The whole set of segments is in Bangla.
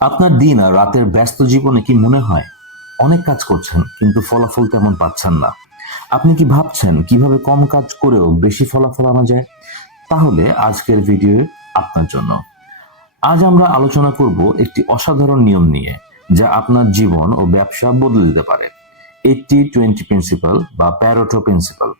আপনার দিন আর রাতের ব্যস্ত জীবনে কি মনে হয় অনেক কাজ করছেন কিন্তু ফলাফল তেমন পাচ্ছেন না? আপনি কি ভাবছেন কিভাবে কম কাজ করেও বেশি ফলাফল আনা যায়? তাহলে আজকের ভিডিও আপনার জন্য। আজ আমরা আলোচনা করব একটি অসাধারণ নিয়ম নিয়ে, যা আপনার জীবন ও ব্যবসা বদলে দিতে পারে। 80-20 প্রিন্সিপাল বা প্যারেটো প্রিন্সিপাল।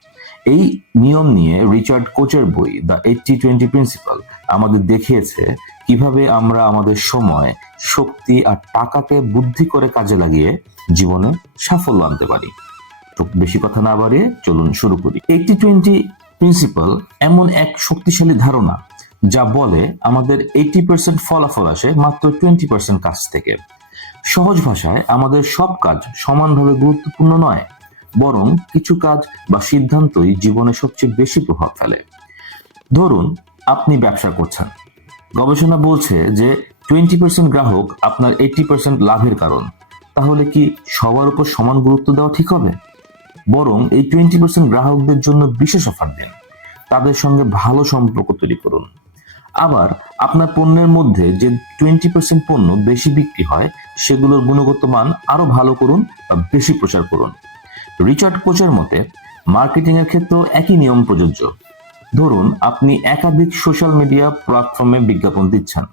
এই নিয়ম নিয়ে রিচার্ড কোচের বই দ্য 80-20 প্রিন্সিপাল আমাদের দেখিয়েছে কিভাবে আমরা আমাদের সময়, শক্তি আর টাকাকে বুদ্ধি করে কাজে লাগিয়ে জীবনে সাফল্য আনতে পারি। তো বেশি কথা না বাড়িয়ে চলুন শুরু করি। 80-20 প্রিন্সিপাল এমন এক শক্তিশালী ধারণা যা বলে আমাদের 80% ফলাফল আসে মাত্র 20% কাজ থেকে। সহজ ভাষায়, আমাদের সব কাজ সমানভাবে গুরুত্বপূর্ণ নয়, বরং কিছু কাজ বা সিদ্ধান্তই জীবনে সবচেয়ে বেশি প্রভাব ফেলে। ধরুন, আপনি ব্যবসা করছেন। গবেষণা বলছে যে 20% গ্রাহক আপনার 80% লাভের কারণ। তাহলে কি সবার উপর সমান গুরুত্ব দেওয়া ঠিক হবে? বরং এই 20% গ্রাহকদের জন্য বিশেষ অফার দিন, তাদের সঙ্গে ভালো সম্পর্ক তৈরি করুন। আবার আপনার পণ্যের মধ্যে যে 20% পণ্য বেশি বিক্রি হয়, সেগুলোর গুণগত মান আরো ভালো করুন বা বেশি প্রচার করুন। রিচার্ড কোচের মতে, মার্কেটিং এর ক্ষেত্রেও একই নিয়ম প্রযোজ্য। ধরুন, আপনি একাধিক সোশ্যাল মিডিয়া প্ল্যাটফর্মে বিজ্ঞাপন দিচ্ছেন,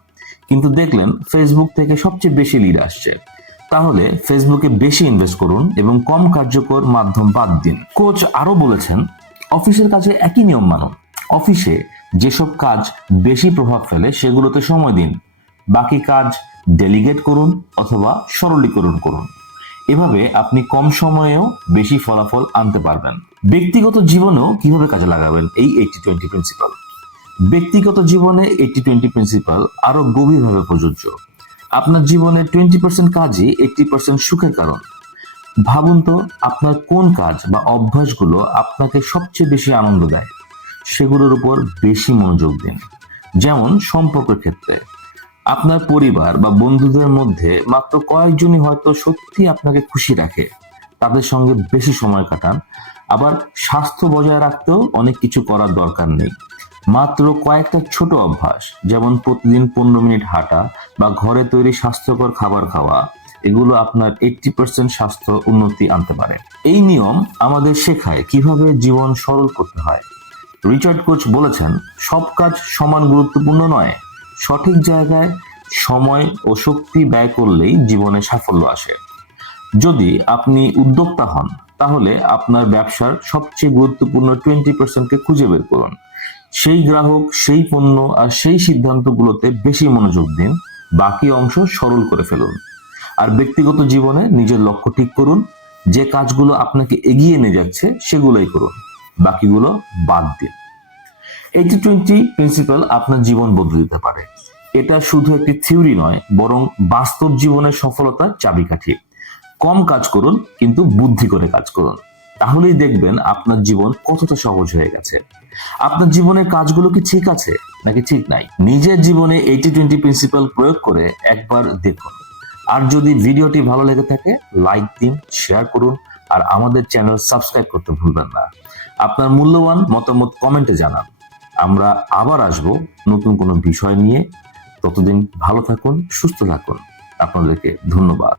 কিন্তু দেখলেন ফেসবুক থেকে সবচেয়ে বেশি লিড আসছে। তাহলে ফেসবুকে বেশি ইনভেস্ট করুন এবং কম কার্যকর মাধ্যম বাদ দিন। কোচ আরো বলেছেন, অফিসের কাছে একই নিয়ম মানুন। অফিসে যেসব কাজ বেশি প্রভাব ফেলে সেগুলোতে সময় দিন, বাকি কাজ ডেলিগেট করুন অথবা সরলীকরণ করুন। এভাবে আপনি কম সময়েও বেশি ফলাফল আনতে পারবেন। ব্যক্তিগত জীবনেও কিভাবে কাজে লাগাবেন এই 80-20 প্রিন্সিপাল? ব্যক্তিগত জীবনে 80-20 প্রিন্সিপাল আরো গভীরভাবে প্রযোজ্য। আপনার জীবনে 20% কাজই 80% সুখের কারণ। ভাবুন তো, আপনার কোন কাজ বা অভ্যাসগুলো আপনাকে সবচেয়ে বেশি আনন্দ দেয়, সেগুলোর উপর বেশি মনোযোগ দিন। যেমন সম্পর্কের ক্ষেত্রে, আপনার পরিবার বা বন্ধুদের মধ্যে মাত্র কয়েকজনই হয়তো সত্যি আপনাকে খুশি রাখে, তাদের সঙ্গে বেশি সময় কাটান। আবার স্বাস্থ্য বজায় রাখতেও অনেক কিছু করার দরকার নেই। মাত্র কয়েকটা ছোট অভ্যাস, যেমন প্রতিদিন 15 মিনিট হাঁটা বা ঘরে তৈরি স্বাস্থ্যকর খাবার খাওয়া, এগুলো আপনার 80% স্বাস্থ্য উন্নতি আনতে পারে। এই নিয়ম আমাদের শেখায় কিভাবে জীবন সরল করতে হয়। রিচার্ড কোচ বলেছেন, সব কাজ সমান গুরুত্বপূর্ণ নয়, সঠিক জায়গায় সময় ও শক্তি ব্যয় করলেই জীবনে সাফল্য আসে। যদি আপনি উদ্যোক্তা হন, তাহলে আপনার ব্যবসার সবচেয়ে গুরুত্বপূর্ণ 20%কে খুঁজে বের করুন। সেই গ্রাহক, সেই পণ্য আর সেই সিদ্ধান্তগুলোতে বেশি মনোযোগ দিন, বাকি অংশ সরল করে ফেলুন। আর ব্যক্তিগত জীবনে নিজের লক্ষ্য ঠিক করুন, যে কাজগুলো আপনাকে এগিয়ে নিয়ে যাচ্ছে সেগুলোই করুন, বাকিগুলো বাদ দিন। 80-20 প্রিন্সিপাল আপনার জীবন বদলে দিতে পারে। এটা শুধু একটি থিওরি নয়, বরং বাস্তব জীবনের সফলতার চাবিকাঠি। কম কাজ করুন, কিন্তু বুদ্ধি করে কাজ করুন। তাহলেই দেখবেন আপনার জীবন কতটা সহজ হয়ে গেছে। আপনার জীবনের কাজগুলো কি ঠিক আছে নাকি ঠিক নাই? নিজের জীবনে 80-20 প্রিন্সিপাল প্রয়োগ করে একবার দেখুন। আর যদি ভিডিওটি ভালো লেগে থাকে, লাইক দিন, শেয়ার করুন আর আমাদের চ্যানেল সাবস্ক্রাইব করতে ভুলবেন না। আপনার মূল্যবান মতামত কমেন্টে জানান। আমরা আবার আসব নতুন কোনো বিষয় নিয়ে। ততদিন ভালো থাকুন, সুস্থ থাকুন। আপনাদেরকে ধন্যবাদ।